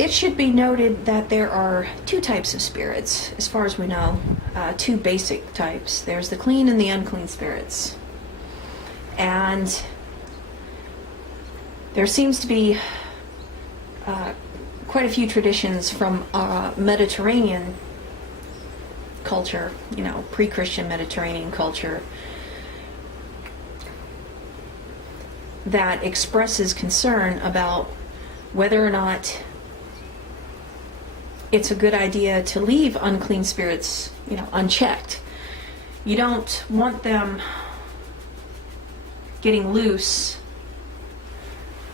It should be noted that there are two types of spirits, as far as we know, two basic types. There's the clean and the unclean spirits. And there seems to be quite a few traditions from Mediterranean culture, pre-Christian Mediterranean culture, that expresses concern about whether or not it's a good idea to leave unclean spirits, unchecked. You don't want them getting loose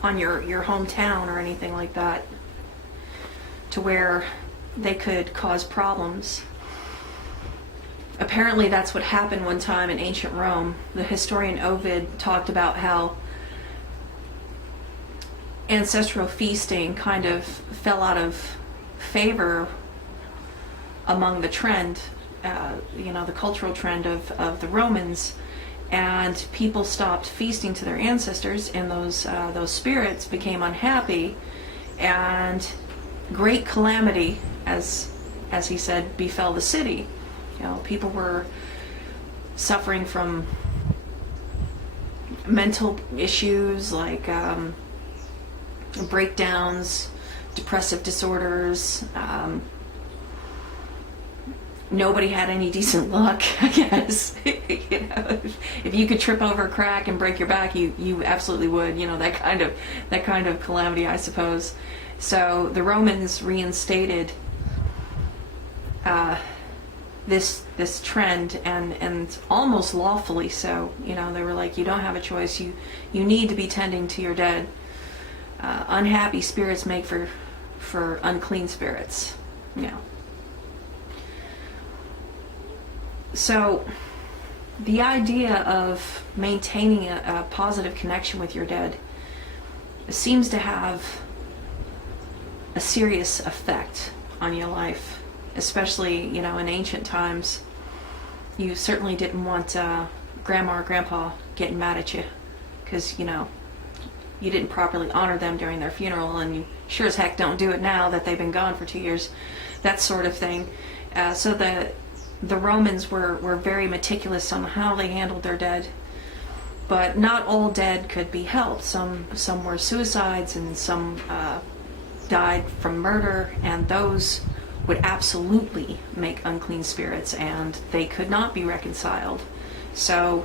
on your hometown or anything like that, to where they could cause problems. Apparently that's what happened one time in ancient Rome. The historian Ovid talked about how ancestral feasting kind of fell out of favor among the trend, the cultural trend of the Romans, and people stopped feasting to their ancestors, and those spirits became unhappy, and great calamity, as he said, befell the city. People were suffering from mental issues like breakdowns, depressive disorders. Nobody had any decent luck, I guess. If you could trip over a crack and break your back, you absolutely would. That kind of calamity, I suppose. So the Romans reinstated this trend, and almost lawfully so. They were like, you don't have a choice. You need to be tending to your dead. Unhappy spirits make for unclean spirits. So the idea of maintaining a positive connection with your dead seems to have a serious effect on your life, especially, in ancient times. You certainly didn't want grandma or grandpa getting mad at you because, you didn't properly honor them during their funeral, and you sure as heck don't do it now that they've been gone for 2 years, that sort of thing. So the Romans were very meticulous on how they handled their dead, but not all dead could be helped. Some were suicides, and some died from murder, and those would absolutely make unclean spirits, and they could not be reconciled. So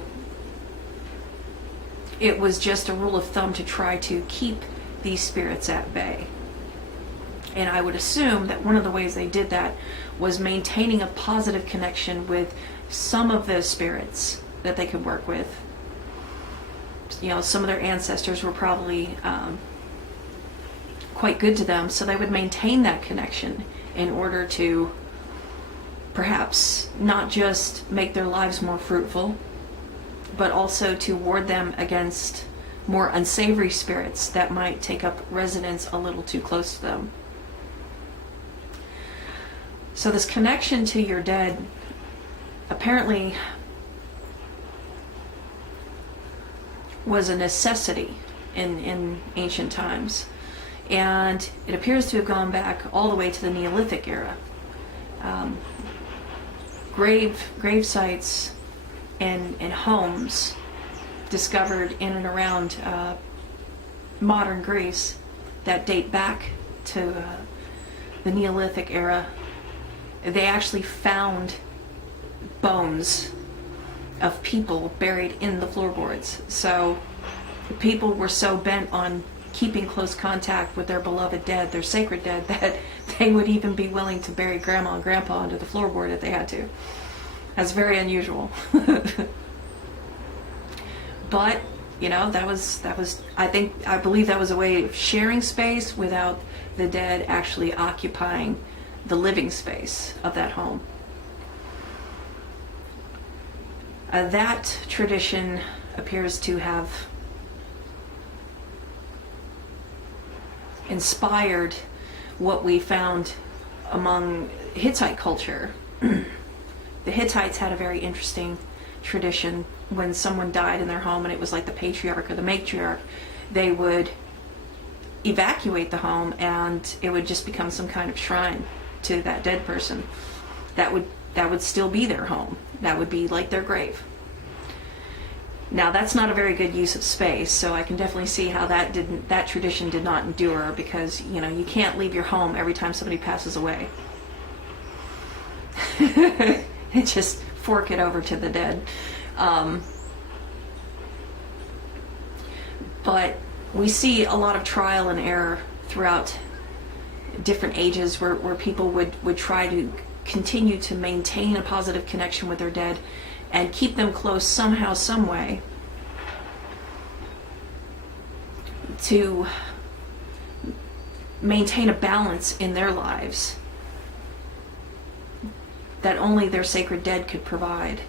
it was just a rule of thumb to try to keep these spirits at bay. And I would assume that one of the ways they did that was maintaining a positive connection with some of those spirits that they could work with. Some of their ancestors were probably quite good to them, so they would maintain that connection in order to perhaps not just make their lives more fruitful, but also to ward them against more unsavory spirits that might take up residence a little too close to them. So this connection to your dead apparently was a necessity in ancient times, and it appears to have gone back all the way to the Neolithic era. Grave sites in homes discovered in and around modern Greece that date back to the Neolithic era. They actually found bones of people buried in the floorboards. So people were so bent on keeping close contact with their beloved dead, their sacred dead, that they would even be willing to bury grandma and grandpa under the floorboard if they had to. That's very unusual. But, that was I believe that was a way of sharing space without the dead actually occupying the living space of that home. That tradition appears to have inspired what we found among Hittite culture. The Hittites had a very interesting tradition. When someone died in their home and it was like the patriarch or the matriarch, they would evacuate the home, and it would just become some kind of shrine to that dead person. That would still be their home. That would be like their grave. Now, that's not a very good use of space, so I can definitely see how that tradition did not endure, because you can't leave your home every time somebody passes away. It just fork it over to the dead. But we see a lot of trial and error throughout different ages where people would try to continue to maintain a positive connection with their dead and keep them close somehow, some way, to maintain a balance in their lives that only their sacred dead could provide.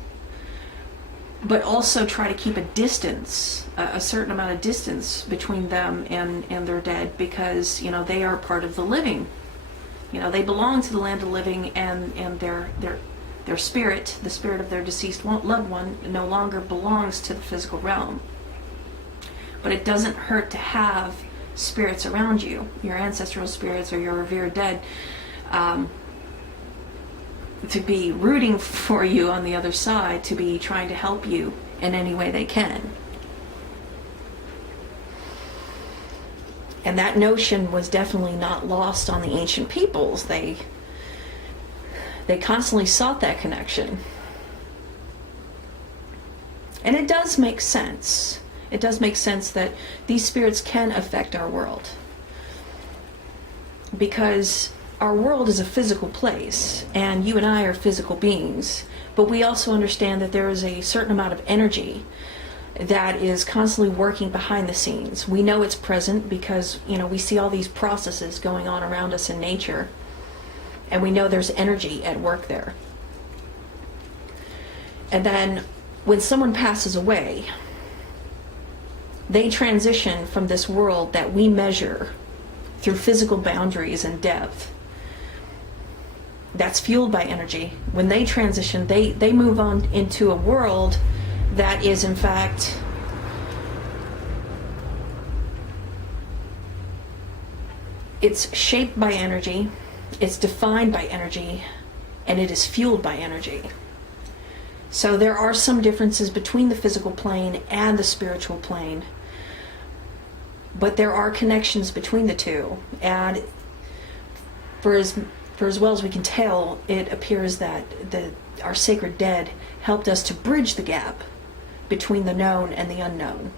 But also try to keep a distance, a certain amount of distance between them and their dead, because they are part of the living. They belong to the land of the living, and their spirit, the spirit of their deceased loved one, no longer belongs to the physical realm. But it doesn't hurt to have spirits around you, your ancestral spirits or your revered dead, to be rooting for you on the other side, to be trying to help you in any way they can. And that notion was definitely not lost on the ancient peoples. They constantly sought that connection. And it does make sense. It does make sense that these spirits can affect our world, because our world is a physical place, and you and I are physical beings, but we also understand that there is a certain amount of energy that is constantly working behind the scenes. We know it's present because, we see all these processes going on around us in nature, and we know there's energy at work there. And then when someone passes away, they transition from this world that we measure through physical boundaries and depth, that's fueled by energy. When they transition, they move on into a world that is, in fact, it's shaped by energy, it's defined by energy, and it is fueled by energy. So there are some differences between the physical plane and the spiritual plane, but there are connections between the two. And for as well as we can tell, it appears that our sacred dead helped us to bridge the gap between the known and the unknown.